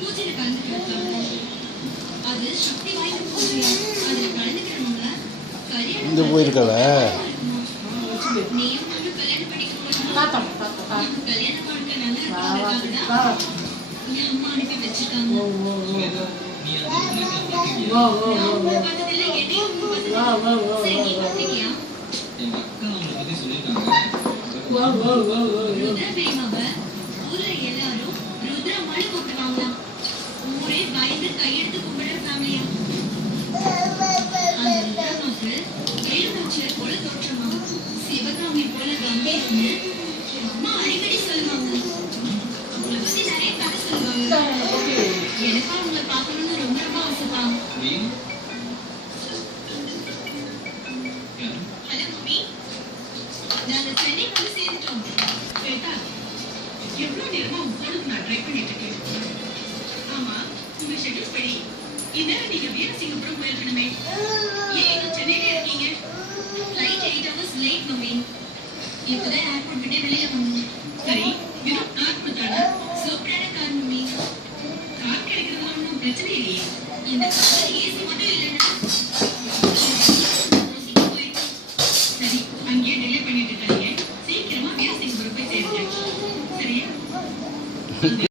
பூஜையில கலந்துக்கிறாங்க. அது சக்தி வாய்ந்த பூஜை. அதுல கலந்துக்கிறவங்க கல்யாணம் இந்த போயிருக்கவ நீயும் நானும் கல்யாணம் பண்ணிக்கணும். கல்யாண வாழ்க்கை நல்லா இருக்கிறதுக்காக என் அம்மா அனுப்பி வச்சிருக்காங்க. பார்த்ததில்லை, என்னையும் பார்த்ததில்லை. சரி, நீ பார்த்திருக்கியா? ருத்ர பெரியமாவ ஊர்ல எல்லாரும் ருத்ரம்மான்னு கூப்பிடுவாங்களாம். ஊரே பயந்து கையெடுத்து கும்பிடுற ஃபேமிலியா. அந்த ருத்ரம்மாக்கு எழுநாச்சியார் போல தோற்றமா, சிவகாமி போல கம்பீரம்னு அம்மா அடிக்கடி சொல்லுவாங்க. அவங்கள பத்தி நிறைய கதை சொல்லுவாங்க. எனக்கும் அவங்கள பார்க்கணும்னு ரொம்ப ரொம்ப ஆசைதான். ஹலோ மம்மி, நாங்க சென்னை வந்து சேர்ந்துட்டோம். ஸ்வேதா, எவ்வளவு நேரமா உங்களுக்கு நான் ட்ரை பண்ணிட்டு இருக்கேன். ஆமா, உங்க ஷெட்யூல் படி இந்நேரம் நீங்க வீரசிங்கபுரம் போயிருக்கணுமே. ஏன் இன்னும் சென்னையிலே இருக்கீங்க? Flight 8 hours late mummy. இப்பதான் ஏர்போர்ட் விட்டே வெளியே வந்தோம்.